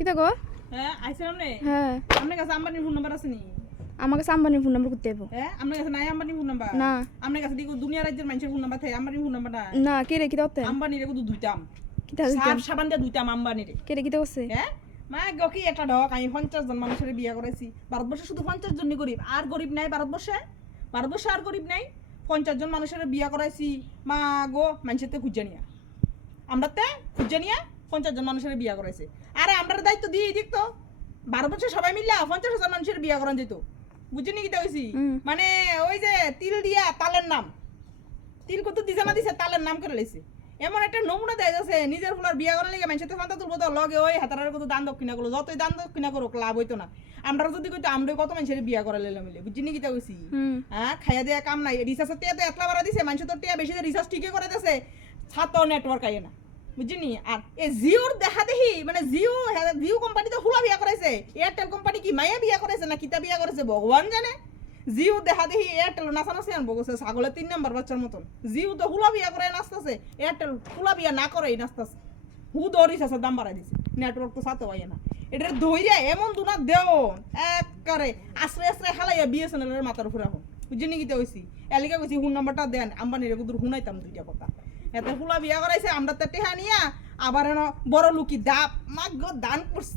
কিতা গো? হ্যাঁ আইছিলাম নে। হ্যাঁ আপনার কাছে আম্বানির ফোন নাম্বার আছে নি? আমার কাছে আম্বানির ফোন নাম্বার করতে দেবো। হ্যাঁ আপনার কাছে নাই আম্বানির ফোন নাম্বার? না আপনার কাছে দেখো দুনিয়া রাজ্যের মানুষের ফোন নাম্বার থাকে, আম্বানির ফোন নাম্বার নাই। না কে রে কিতা করতেন? আম্বানির শুধু দুইটাম, কিতা সার দিতেন? সাবান দিয়ে দুইটাম আম্বানির। কে রে কিতা করছে? হ্যাঁ মা গো কি একটা ঢক, আমি 50 জন মানুষের বিয়ে করেছি। ভারতবর্ষে শুধু 50 জনই গরিব, আর গরিব নাই ভারতবর্ষে। ভারতবর্ষে আর গরিব নাই। 50 জন মানুষের বিয়ে করাইছি মা গো, মানুষের খুঁজে নিয়া আমরাতে খুঁজে নিয়া 50 জন মানুষের বিয়ে করাইছে। আরে আমরা দায়িত্ব দিয়ে দিক তো ভারতবর্ষে সবাই মিললা 50,000 মানুষের বিয়ে করান যেত। বুঝিনি কিতা হইছি? মানে ওই যে তিল দিয়া তালের নাম, তিল কত দিছে না দিছে তালের নাম করে লাইছে। এমন একটা নমুনা দেয় যাচ্ছে নিজের ফুলার বিয়া করার লেগে মানুষের ফান্তা তুলবো তো লগে ওই হাতারের কত দান দক্ষিণা করলো, যতই দান দক্ষিণা করুক লাভ হইতো না। আমরা যদি কইতো আমরা কত মানুষের বিয়া করা লাইলাম মিলে। বুঝিনি কিতা হইছি? হ্যাঁ খাইয়া দেয়া কাম নাই, রিচার্জের টিয়া তো এতলা বাড়া দিছে, মানুষ তো টিয়া বেশি রিচার্জ ঠিকই করে দিছে, ছাত্র নেটওয়ার্ক আইয়ে না। বুঝিনি? আর এই জিওর দেখা দেখি মানে জিও কোম্পানি তো হুলা বিয়া করাইছে, এয়ারটেল কোম্পানি কি মাইয়া বিয়া করাইছে না কিতা বিয়া করেছে ভগবান জানে। জিও দেখা দেখি এয়ারটেল নাচানাচি আনবো গেছে ছাগলের 3 নাম্বার বাচ্চার মতন। জিও তো হুলা বিয়া করে নাচতেছে, এয়ারটেল হুলা বিয়া না করেই নাচতেছে। হু দরিস আছে দাম বাড়াই দিছে, নেটওয়ার্ক তো সাথে হয় না। এটার ধৈর্য এমন দুনা দেও একবারে আশ্রয় আশ্রয় হালাইয়া বিএসএনএল মাথার উপরে এখন। বুঝিনি কিতা হইছি? এলিকা কইছি হুন নাম্বারটা দেন, আম্বানির কুদুর হুনাইতাম দুইটা কথা। এত হুলা বিয়া করাইছে আমরা তো টেহা নিয়া আবার বড় লুকি দাপ মাগ দান করছে।